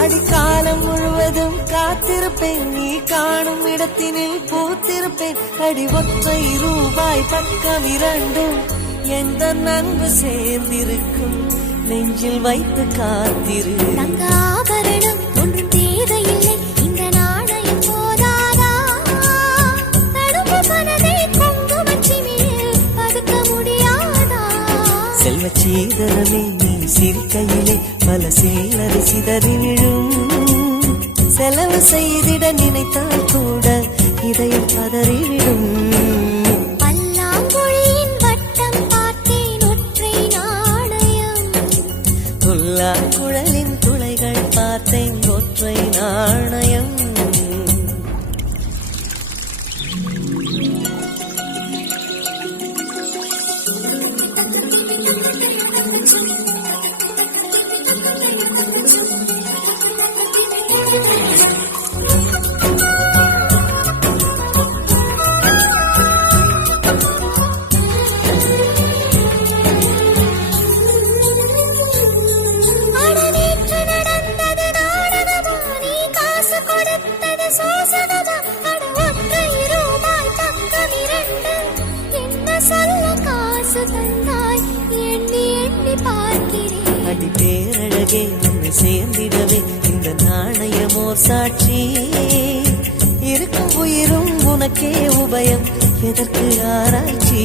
அடிக்காலம் முழுவதும் காத்திருப்பேன், நீ காணும் இடத்தினில் பூத்திருப்பேன். அடி ஒற்றை ரூபாய் பக்கம் இரண்டும் எந்த நன்பு சேர்ந்திருக்கும், நெஞ்சில் வைத்து காத்திரு. தங்க ஆபரணம் ஒன்றும் தேவையில்லை, இந்த நாணயம் போதாதா? தடுப்பு மனதை குங்குமச்சிமிழில் பதுக்க முடியாதா? செல்வ சீதரமே நீ சிரிக்கையிலே பல சில்லறை சிதறி விழும். செலவு செய்திட நினைத்தால் கூட இதயம் பதறிவிடும். பல்லாங்குழியின் வட்டம் பார்த்தேன் ஒற்றை நாணயம், புல்லாங்குழலின் துளைகள் பார்த்தேன் ஒற்றை நாணயம். அடி பேரழகே உன்னை சேர்ந்திடவே இந்த நாணயமோர் சாட்சி. இருக்கும் உயிரும் உனக்கே உபயம், எதற்கு ஆராய்ச்சி?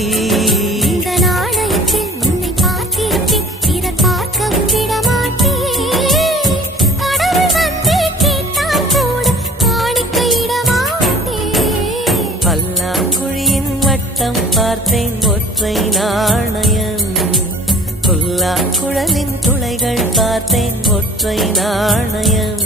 இந்த நாணயத்தில் உன்னை பார்த்திருப்பேன், பிறர் பார்க்கவும் விடமாட்டேன். கடவுள் வந்தே கேட்டால் கூட காணிக்கையிடமாட்டேன். பல்லாங்குழியின் வட்டம் பார்த்தேன் ஒற்றை நாணயம், புல்லாங்குழலின் துளைகள் பார்த்தேன் ஒற்றை நாணயம்.